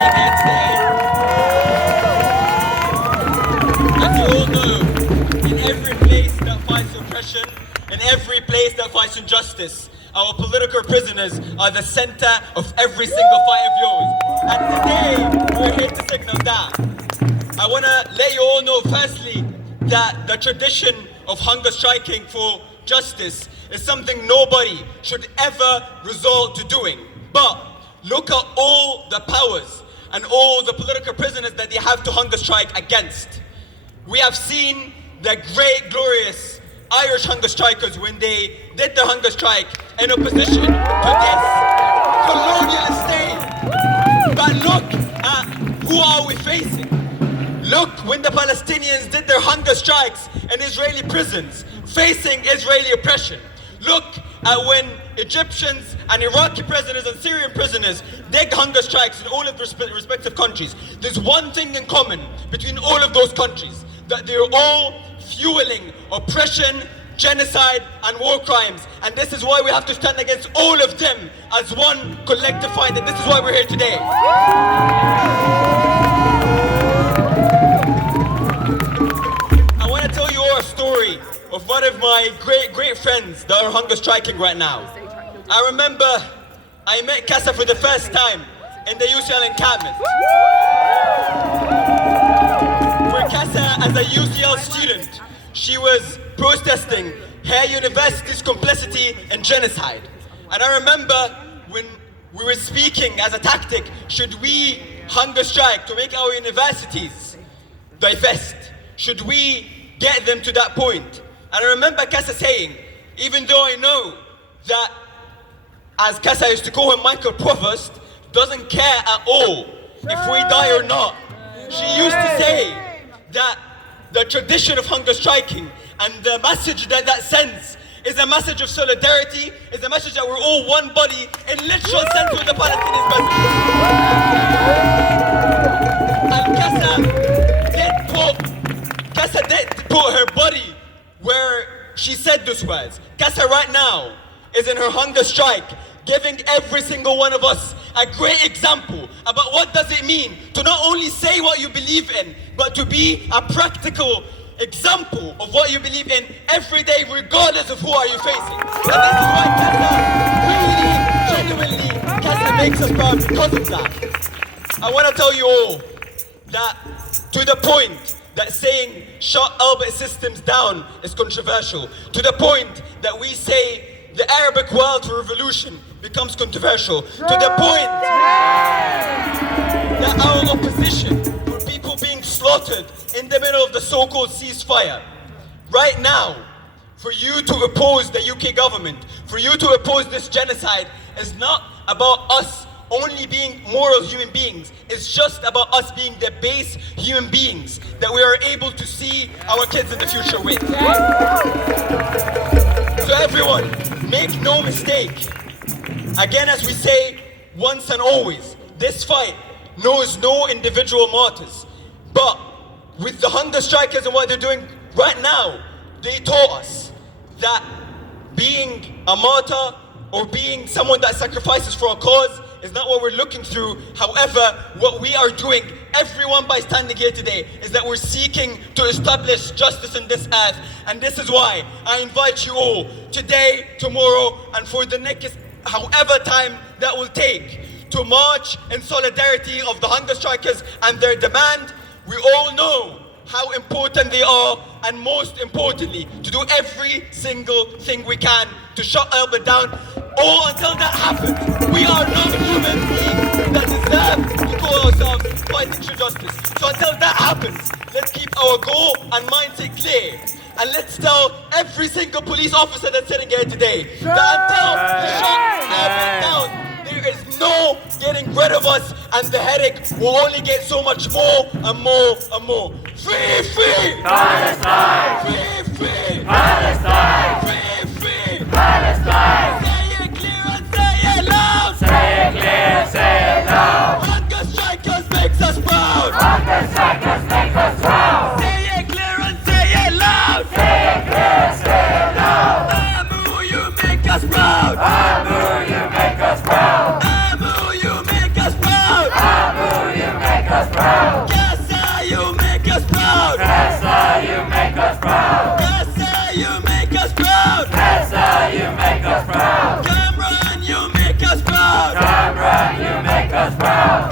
here today. As you all know, in every place that fights oppression, in every place that fights injustice, our political prisoners are the center of every single fight of yours. And today, we're here to signal that. I want to let you all know, firstly, that the tradition of hunger striking for justice is something nobody should ever resort to doing. But look at all the powers and all the political prisoners that they have to hunger strike against. We have seen the great, glorious Irish hunger strikers when they did the hunger strike in opposition to this colonial estate. But look at who are we facing. Look when the Palestinians did their hunger strikes in Israeli prisons, facing Israeli oppression. Look at when Egyptians and Iraqi prisoners and Syrian prisoners did hunger strikes in all of their respective countries. There's one thing in common between all of those countries, that they're all fueling oppression, genocide, and war crimes. And this is why we have to stand against all of them as one collective fight, and this is why we're here today. I want to tell you all a story of one of my great friends that are hunger striking right now. I remember I met Kassa for the first time in the UCL encampment. Where Kassa, as a UCL student, she was protesting her university's complicity in genocide. And I remember when we were speaking as a tactic, should we hunger strike to make our universities divest? Should we get them to that point? And I remember Kassa saying, even though I know that, as Kassa used to call him, Michael Provost, doesn't care at all if we die or not. She used to say that the tradition of hunger striking and the message that that sends is a message of solidarity, is a message that we're all one body in literal sense with the Palestinian message. And Kassa did put her body where she said those words. Kassa right now is in her hunger strike, giving every single one of us a great example about what does it mean to not only say what you believe in, but to be a practical example of what you believe in every day, regardless of who are you facing. And this is why Kassa, genuinely, Kassa makes us proud because of that. I want to tell you all that, to the point that saying shut Albert systems down is controversial, to the point that we say the Arabic world revolution becomes controversial, to the point that our opposition for people being slaughtered in the middle of the so-called ceasefire. Right now, for you to oppose the UK government, for you to oppose this genocide, is not about us only being moral human beings. It's just about us being the base human beings that we are able to see our kids in the future with. So everyone, make no mistake. Again, as we say once and always, this fight knows no individual martyrs. But with the hunger strikers and what they're doing right now, they taught us that being a martyr or being someone that sacrifices for a cause is not what we're looking through. However, what we are doing, everyone by standing here today, is that we're seeking to establish justice in this earth. And this is why I invite you all today, tomorrow, and for the next however time that will take, to march in solidarity of the hunger strikers and their demand. We all know how important they are, and most importantly, to do every single thing we can to shut Albert down. All until that happens, we are not human beings that deserve to call ourselves fighting for justice. So until that happens, let's keep our goal and mindset clear. And let's tell every single police officer that's sitting here today that until we shut Albert down, there is no getting rid of us, and the headache will only get so much more and more and more. Free, free! Palestine! Free, free! Palestine! Free, free! Palestine! Say it clear and say it loud! Say it clear, say it loud! Hunger strikers makes us proud! Hunger strikers make us proud! Say it clear and say it loud! Say it clear, say it loud! Amu, you make us proud! Amu, you make us proud! Amu, you make us proud! Amu,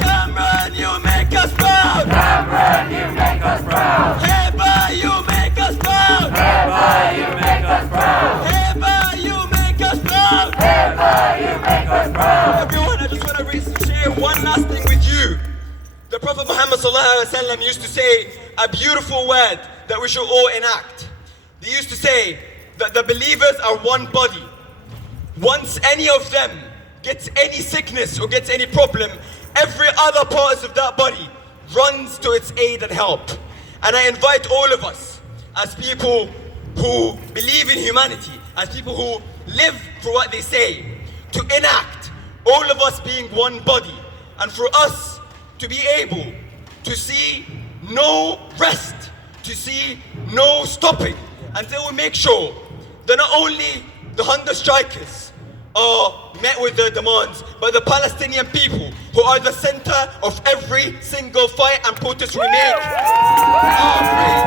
Cameron, you make us proud. Cameron, you make us proud. Heba, you make us proud. Heba, you make us proud. Heba, you make us proud. Heba, you make us proud. Everyone, I just want to share one last thing with you. The Prophet Muhammad ﷺ used to say a beautiful word that we should all enact. He used to say that the believers are one body. Once any of them gets any sickness or gets any problem, every other part of that body runs to its aid and help. And I invite all of us, as people who believe in humanity, as people who live for what they say, to enact all of us being one body, and for us to be able to see no rest, to see no stopping, until we make sure that not only the hunger strikers are met with their demands, but the Palestinian people, who are the center of every single fight and protest we make, are free.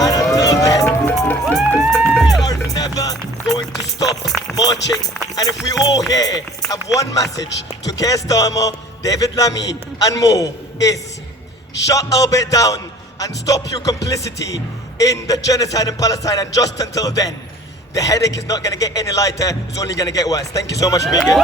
And until then, we are never going to stop marching. And if we all here have one message to Keir Starmer, David Lammy and Mo, is shut Albert down and stop your complicity in the genocide in Palestine. And just until then, the headache is not going to get any lighter, it's only going to get worse. Thank you so much for being here.